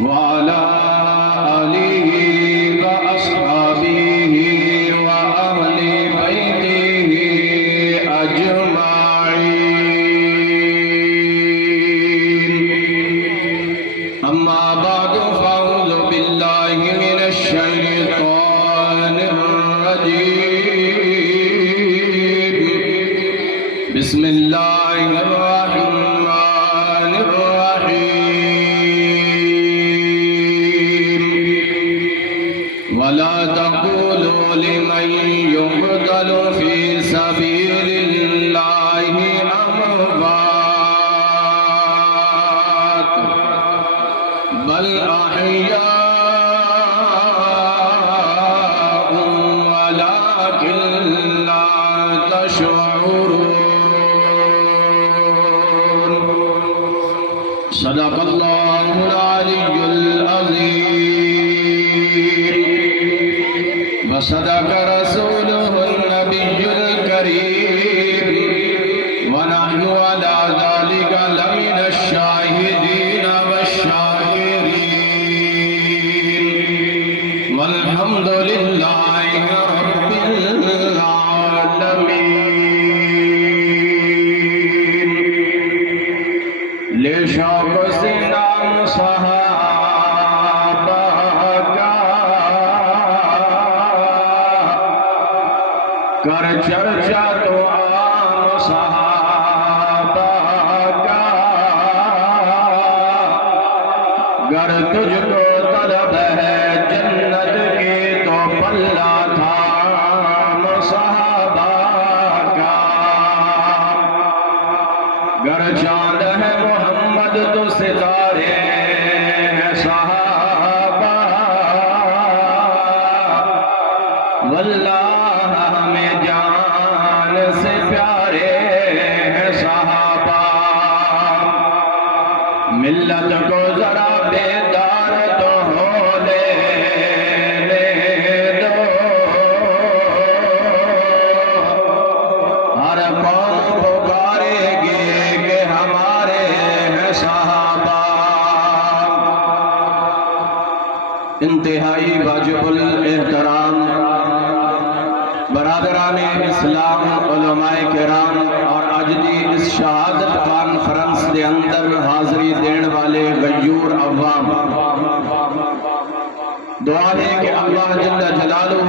وعلى آله وأصحابه وأهل بيته أجمعين. أما بعد فأعوذ بالله من الشيطان الرجيم. بسم الله الرحمن الرحيم. ولا تقولوا لمن يقتل في سبيل الله أموات بل أحياء ولكن لا تشعرون. صدق الله العلي العظيم وصدق رسوله النبي الكريم ونحن على ذلك لمن الشاهدين والشاكرين والحمد لله رب العالمين. لے شوق سے نام صحابہ کا کر چرچا تو عام صحابہ کا. گر تجھ کو طلب ہے جنت کی تو پلہ تھام صحابہ کا. گر چاند ہے محمد تو ستارے ہیں صحابہ. واللہ ہمیں جان سے پیارے ہیں صحابہ. ملت کو ذرا بیدار تو ہونے دو. ہر قوم پکارے گی کہ ہمارے ہیں صحابہ. انتہائی واجب الاحترام برادران اسلام، علماء کرام اور آج دی اس شہادت کانفرنس دے اندر حاضری دین والے غیور عوام، دعا ہے کہ اللہ جل جلالہ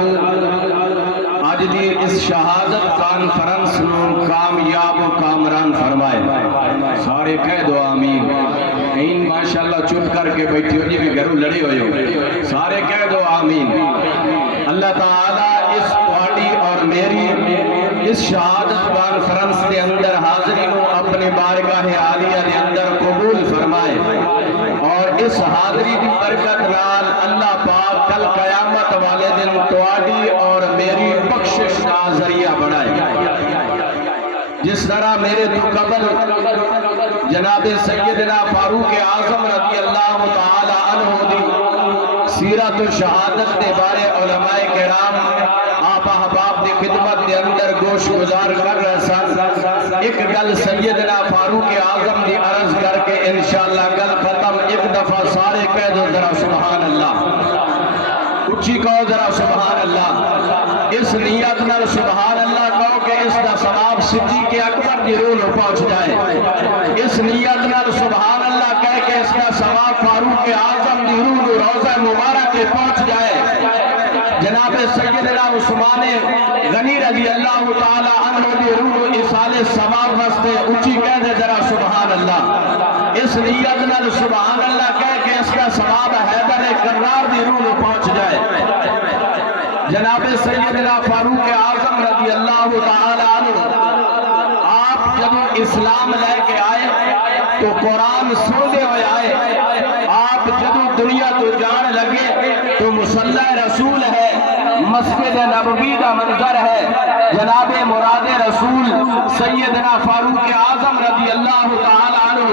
آج دی اس شہادت کانفرنس نو کامیاب و کامران فرمائے. سارے کہہ دو آمین. این ماشاءاللہ چپ کر کے بیٹھی ہو جی بھی گھروں لڑی ہوئی ہو. سارے کہہ دو آمین. اللہ تعالیٰ اس پارٹی اور میری اس شہادت کانفرنس کے اندر حاضری کو اپنے بارگاہ عالیہ کے اندر قبول فرمائے اور اس حاضری کی برکت نال اللہ پاک کل قیامت والے دن تواڈی اور میری بخشش کا ذریعہ بنائے. جس طرح میرے تو قبل جناب سیدنا فاروق اعظم رضی اللہ تعالی عنہ دی سیرت و شہادت کے بارے علماء کرام آپ احباب دی خدمت کے اندر گوش گزار کر رہے سن. ایک گل سیدنا فاروق اعظم دی عرض کر کے انشاءاللہ گل ختم. ایک دفعہ سارے کہہ دو ذرا سبحان اللہ. اچھی کہو ذرا سبحان اللہ. اس نیت نال سبحان اللہ کہو کہ اس دا ثواب صدیق اکبر دی روح نو پہنچ جائے. اس نیت نال سبحان اللہ کہہ کے اس کا ثواب فاروق اعظم دی روح نو روضہ مبارک کے پہنچ جائے. جناب سیدنا عثمان غنی رضی اللہ تعالی عنہ دی روح نو ایصال ثواب واسطے اونچی کہہ دے ذرا سبحان اللہ. اس نیت نال سبحان اللہ کہہ کے اس کا ثواب حیدر کرار دی روح نو پہنچ جائے. جناب سیدنا فاروق اعظم رضی اللہ تعالی عنہ آپ جب اسلام لے کے آئے تو قرآن سنتے ہوئے آئے. آپ جب دنیا تو جان لگے تو مصلی رسول ہے، مسجد نبوی کا منظر ہے. جناب مراد رسول سیدنا فاروق اعظم رضی اللہ تعالی عنہ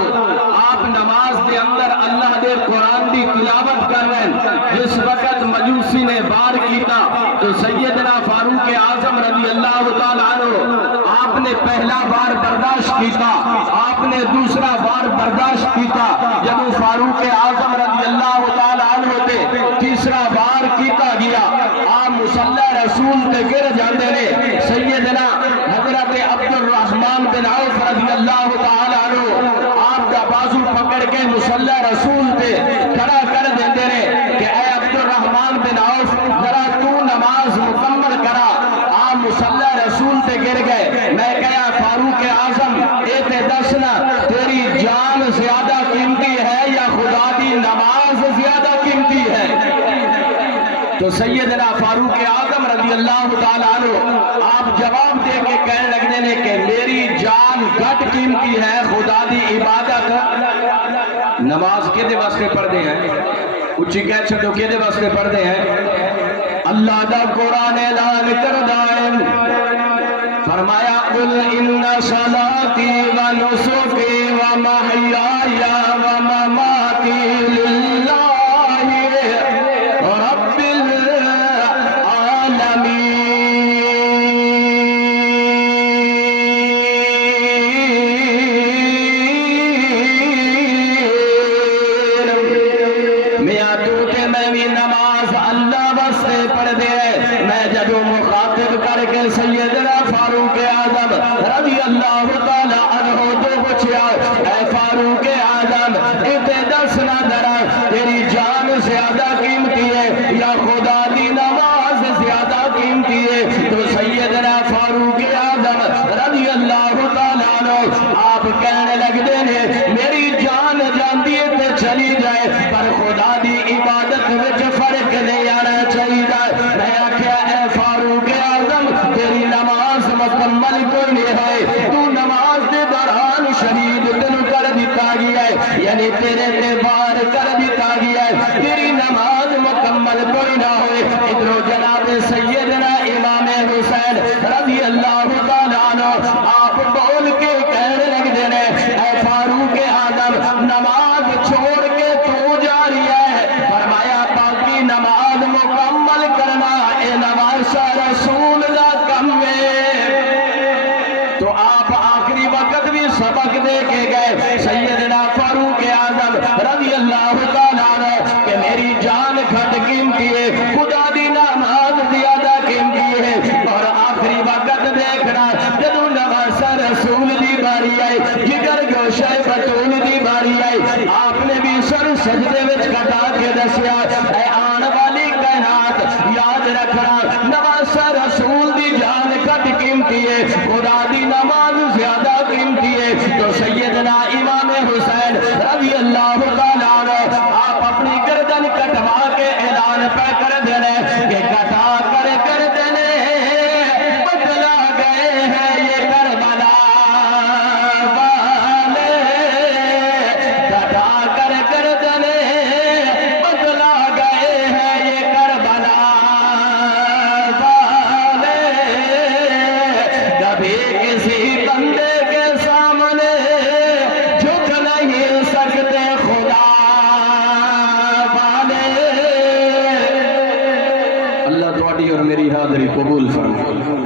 آپ نماز کے اندر اللہ دے قرآن دی تلاوت کر رہے ہیں. جس وقت مجوسی نے بار کیتا تو سیدنا فاروق اعظم رضی اللہ تعالی عنہ آپ نے پہلا بار برداشت کیتا، آپ نے دوسرا بار برداشت کیتا. جب فاروق اعظم رضی اللہ رسول تے کھڑا کر دیندے نے کہ اے عبد الرحمن بن عوف ذرا تو نماز مکمل کرا. آپ مصلی رسول تے گر گئے. میں کہا فاروق اعظم اے تے دسنا تیری جان زیادہ قیمتی ہے یا خدا دی نماز زیادہ قیمتی ہے؟ تو سیدنا فاروق اعظم رضی اللہ تعالیٰ عنہ آپ جواب دے کے کہنے لگنے نے کہ میری جان گھٹ قیمتی ہے خدا دی عبادت. نماز کے دے واسطے پڑھتے ہیں اچھی کہہ چھٹو کے دے واسطے پڑھتے ہیں. اللہ دا قرآن اعلان کردہ ہے فرمایا قل ان صلاتی و نسکی و محیای و مماتی للہ رب العالمین. میاں تو تے میں بھی نماز اللہ واسطے پڑھ دے. میں جب مخاطب کر کے سیدنا فاروق اعظم رضی اللہ تعالیٰ عنہ تو پوچھا اے فاروق اعظم اتے دسنا ذرا تیری جان زیادہ قیمتی ہے یا خدا دی نماز زیادہ قیمتی ہے؟ تو سیدنا فاروق اعظم رضی اللہ تعالیٰ عنہ آپ کہنے لگتے ہیں میری جان جاندی ہے تے چلی جائے پر خدا دی عبادت وچ فرق نہیں آنا چاہیے. میں آخیا اے فاروق اعظم تیری نماز مکمل کوئی نہیں ہے. تو نماز دے دوران شہید تینوں کر دیتا گیا ہے یعنی تیرے تے وار کر دیتا گیا ہے. تیری نماز مکمل کوئی نہ ہوئے. ادھر جناب سیدنا امام حسین رضی اللہ تعالیٰ عنہ آپ بول کے کہنے لگ دینے اے فاروق اعظم نماز چھوڑ کے تو جا رہی ہے. فرمایا باقی نماز مکمل کرنا اے نماز رسول دا کم ہے. تو آپ آخری وقت بھی سبق دے کے گئے سیدنا فاروق اعظم رضی اللہ تعالیٰ عنہ کہ میری جان گھٹ قیمتی ہے خدا دی نماز زیادہ قیمتی ہے. اور آخری وقت دیکھنا جدو نماز رسول دی باری آئی جگر گوشہ بطول دی باری آئی آپ نے بھی سر سجدے وچ کٹا کے دسیا اے آن والی کائنات یاد رکھنا نماز رسول دی جان گھٹ قیمتی ہے خدا دی نماز زیادہ قیمتی ہے. تو سیدنا امام حسین رضی اللہ تعالیٰ عنہ آپ اپنی گردن کٹوا کے اعلان پہ کر دینے کہ کٹا کر دینے بدلا گئے ہیں یہ کربلا والے. کٹا کر دینے بدلا گئے ہیں یہ کربلا والے. کبھی کسی بندے کے سامنے جھک نہیں سکتے خدا والے. اللہ تواڈی اور میری حاضری قبول فرمائے.